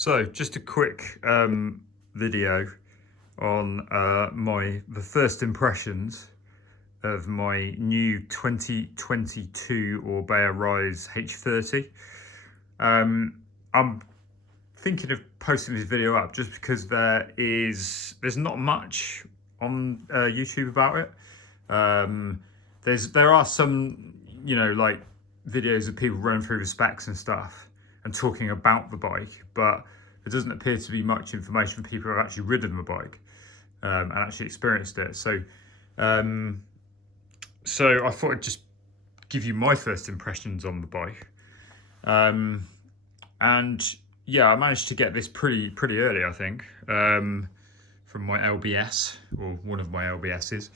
So just a quick video on the first impressions of my new 2022 Orbea Rise H30. I'm thinking of posting this video up just because there's not much on YouTube about it. There are some, like videos of people running through the specs and stuff and talking about the bike, but there doesn't appear to be much information for people who have actually ridden the bike and actually experienced it. So I thought I'd just give you my first impressions on the bike. And yeah, I managed to get this pretty early, I think, from my LBS, or one of my LBSs.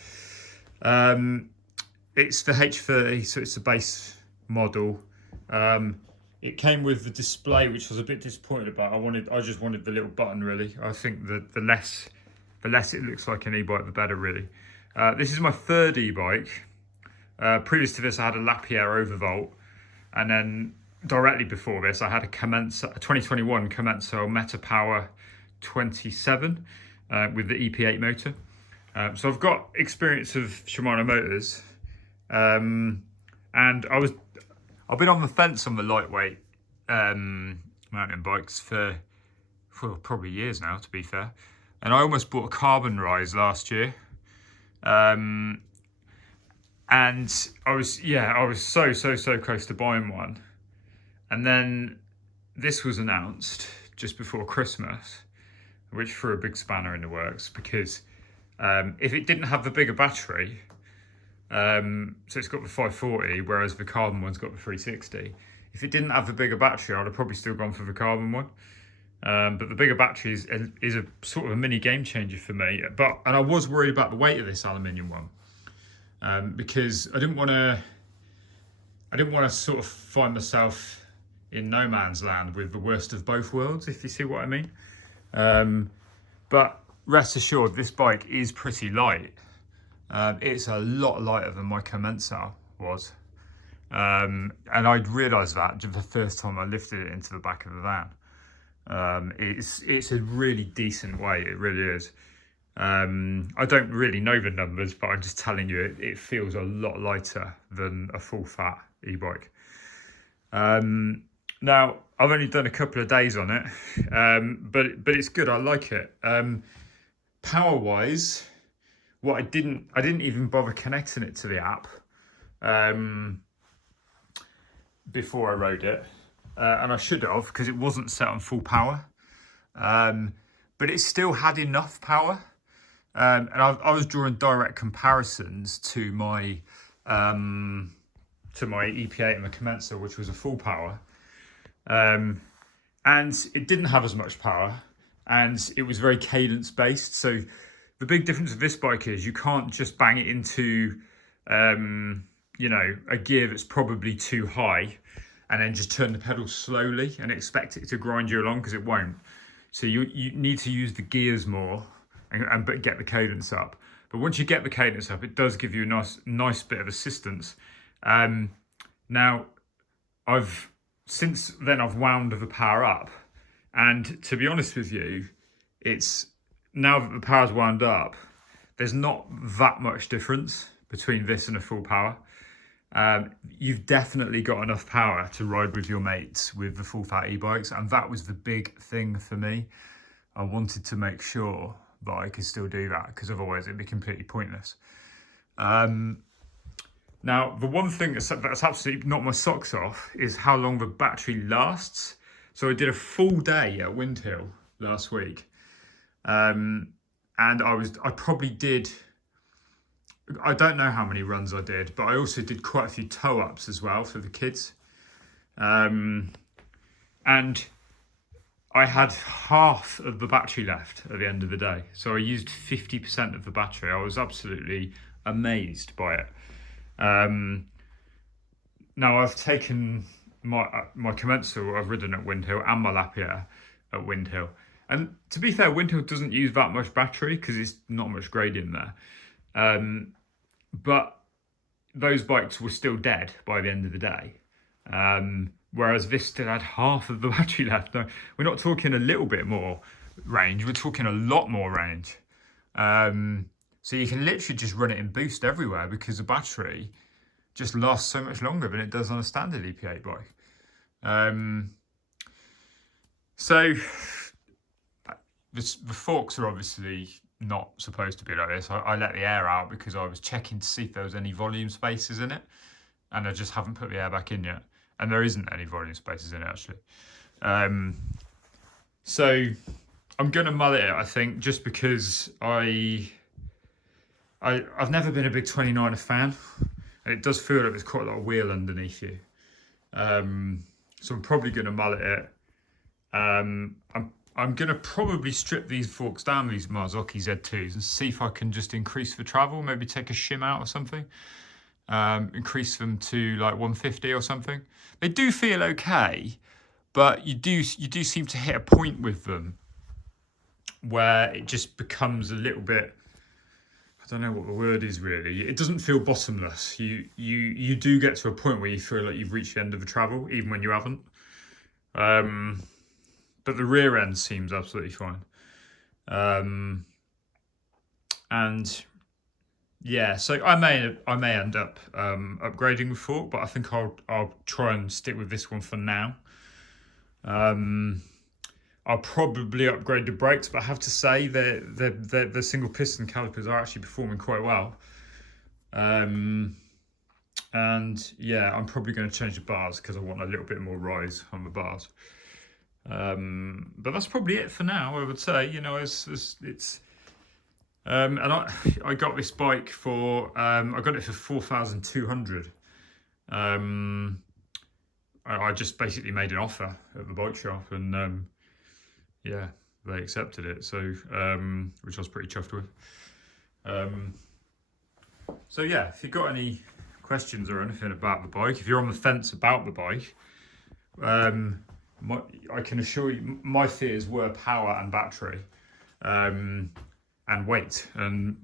It's the H30, so it's a base model. It came with the display, which I was a bit disappointed about. I just wanted the little button, really. I think that the less it looks like an e-bike, the better, really. This is my third e-bike. Previous to this, I had a Lapierre Overvolt, and then directly before this, I had a 2021 Commensal Metapower 27 with the EP8 motor. So I've got experience of Shimano motors, and I've been on the fence on the lightweight mountain bikes for probably years now, to be fair. And I almost bought a Carbon Rise last year. And I was so close to buying one. And then this was announced just before Christmas, which threw a big spanner in the works, because if it didn't have the bigger battery, so it's got the 540, whereas the Carbon one's got the 360. If it didn't have the bigger battery, I'd have probably still gone for the Carbon one. But the bigger battery is a sort of a mini game changer for me. And I was worried about the weight of this aluminium one, because I didn't want to sort of find myself in no man's land with the worst of both worlds, if you see what I mean. But rest assured, this bike is pretty light. It's a lot lighter than my Commensal was. And I'd realised that the first time I lifted it into the back of the van. It's a really decent weight, it really is. I don't really know the numbers, but I'm just telling you, it feels a lot lighter than a full fat e-bike. Now, I've only done a couple of days on it, but it's good, I like it. Power wise, I didn't even bother connecting it to the app before I rode it, and I should have, because it wasn't set on full power, but it still had enough power, and I was drawing direct comparisons to my EP8 and the Commensal, which was a full power, and it didn't have as much power, and it was very cadence based. So the big difference with this bike is you can't just bang it into a gear that's probably too high and then just turn the pedal slowly and expect it to grind you along, because it won't. So you need to use the gears more and get the cadence up. But once you get the cadence up, it does give you a nice bit of assistance. Now, since then I've wound the power up, and to be honest with you, it's now that the power's wound up, there's not that much difference between this and a full power. You've definitely got enough power to ride with your mates with the full fat e-bikes, and that was the big thing for me. I wanted to make sure that I could still do that, because otherwise it'd be completely pointless. Now, the one thing that's absolutely knocked my socks off is how long the battery lasts. So I did a full day at Windhill last week, and I probably did, I don't know how many runs I did, but I also did quite a few toe-ups as well for the kids. And I had half of the battery left at the end of the day. So I used 50% of the battery. I was absolutely amazed by it. Now I've taken my Commensal I've ridden at Windhill and my Lapierre at Windhill. And to be fair, Windhill doesn't use that much battery because it's not much gradient there. But those bikes were still dead by the end of the day. whereas this still had half of the battery left. No, we're not talking a little bit more range, we're talking a lot more range. So you can literally just run it in boost everywhere because the battery just lasts so much longer than it does on a standard EP8 bike. So the forks are obviously not supposed to be like this. I let the air out because I was checking to see if there was any volume spaces in it, and I just haven't put the air back in yet, and there isn't any volume spaces in it actually. So I'm gonna mullet it, I think, just because I've never been a big 29er fan, and it does feel like there's quite a lot of wheel underneath you. So I'm probably gonna mullet it. I'm going to probably strip these forks down, these Marzocchi Z2s, and see if I can just increase the travel, maybe take a shim out or something. Increase them to like 150 or something. They do feel okay, but you do seem to hit a point with them where it just becomes a little bit, I don't know what the word is really. It doesn't feel bottomless. You do get to a point where you feel like you've reached the end of the travel, even when you haven't. But the rear end seems absolutely fine. And yeah, so I may end up upgrading the fork, but I think I'll try and stick with this one for now. I'll probably upgrade the brakes, but I have to say the single piston calipers are actually performing quite well. And yeah, I'm probably going to change the bars because I want a little bit more rise on the bars. But that's probably it for now, I would say. You know, it's and I got this bike for I got it for 4,200. I just basically made an offer at the bike shop, and yeah, they accepted it. So which I was pretty chuffed with. So yeah, if you've got any questions or anything about the bike, if you're on the fence about the bike, I can assure you my fears were power and battery, and weight, and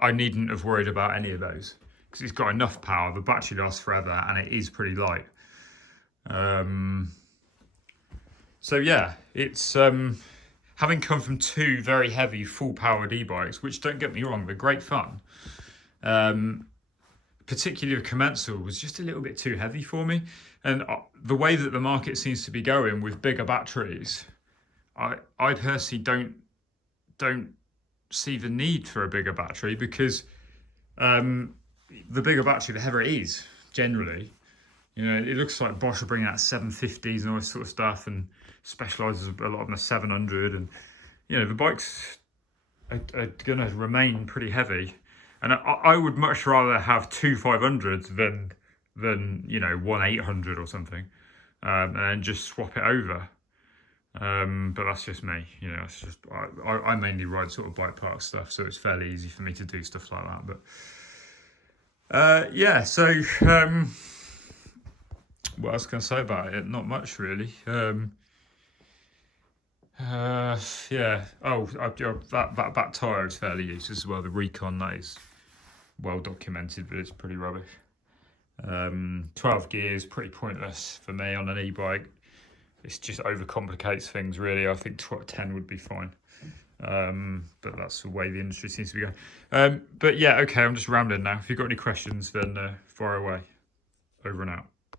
I needn't have worried about any of those because it's got enough power, the battery lasts forever, and it is pretty light. So yeah, it's having come from two very heavy full powered e-bikes, which, don't get me wrong, they're great fun. Particularly the Commensal was just a little bit too heavy for me, and the way that the market seems to be going with bigger batteries, I personally don't see the need for a bigger battery, because the bigger battery, the heavier it is generally. You know, it looks like Bosch are bringing out 750s and all this sort of stuff, and Specializers, a lot of them are 700, and you know the bikes are going to remain pretty heavy. And I would much rather have two 500s than you know, one 800 or something, and then just swap it over. But that's just me, you know. It's just I mainly ride sort of bike park stuff, so it's fairly easy for me to do stuff like that. But yeah, so what else can I say about it? Not much really. Yeah. Oh, that back tyre is fairly useless as well. The recon, that is well documented, but it's pretty rubbish. 12 gears, pretty pointless for me on an e-bike. It just overcomplicates things really. I think 10 would be fine. But that's the way the industry seems to be going. But yeah, okay, I'm just rambling now. If you've got any questions, then fire away. Over and out.